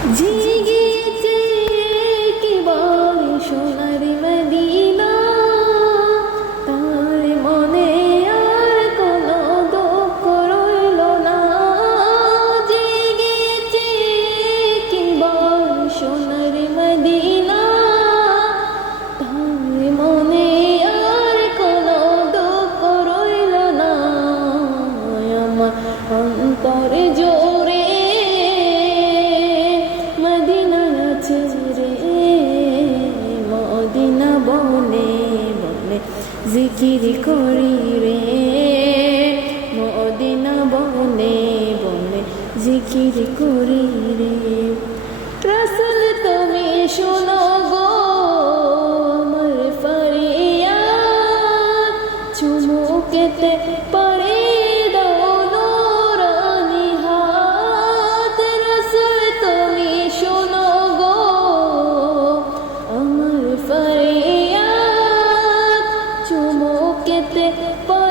জেগেছে কেবল সোনার মদিনা, তার মনে আর কোনো দুঃখ রইল না। জেগেছে কেবল সোনার মদিনা, তার মনে আর কোনো দুঃখ রইল না। আমার অন্তরে জোরে মদিনা আছে রে, মদিনা বনে বনে জিকির করি রে, মদিনা বনে বনে জিকির করি রে। রাসূল তুমি শোনো গো আমার ফরিয়াদ, চুমুকেতে পড়ে দাও নূরানি হাত। রাসূল তুমি শোনো গো আমার ফরিয়াদ, চুমুকেতে